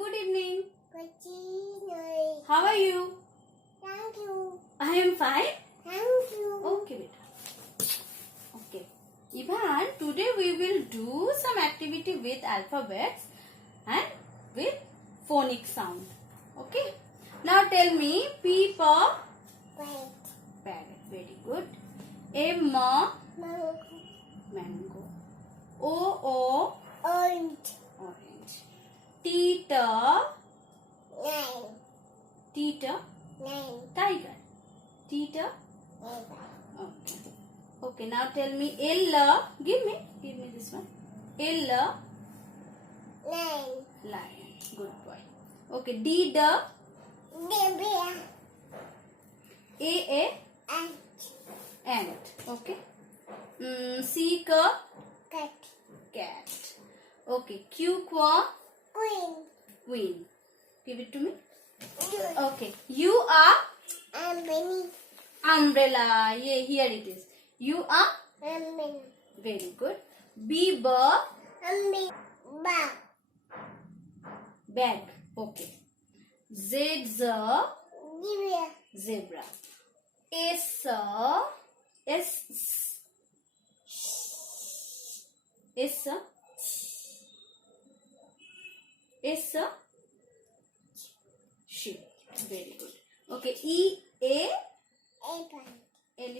good evening. Good evening. How are you? Thank you. I am fine. Thank you. Okay, beta. Okay. Ivan, today we will do some activity with alphabets and with phonic sound. Okay. Now tell me P for Wait. parrot. Very good. M for Mango. mango. O Orange. orange. T for Nine. Nine. tiger. T for Nine. okay. Okay, now tell me L. Give me this one. L. Nine. Lion. Good boy. Okay, D. The Baby. A. Ant. Ant. Okay. C. Cat. Cat. Cat. Okay. Q. Qua. Queen. Queen. Give it to me. Good. Okay. U. Are I'm Benny. umbrella. Yeah, here it is. U. Are I'm Benny. very good. B. Bird. I'm Benny. Ba. Bag. Okay. Z. Give Zebra. S. Sheep. Very good. Okay. E. A. Apple.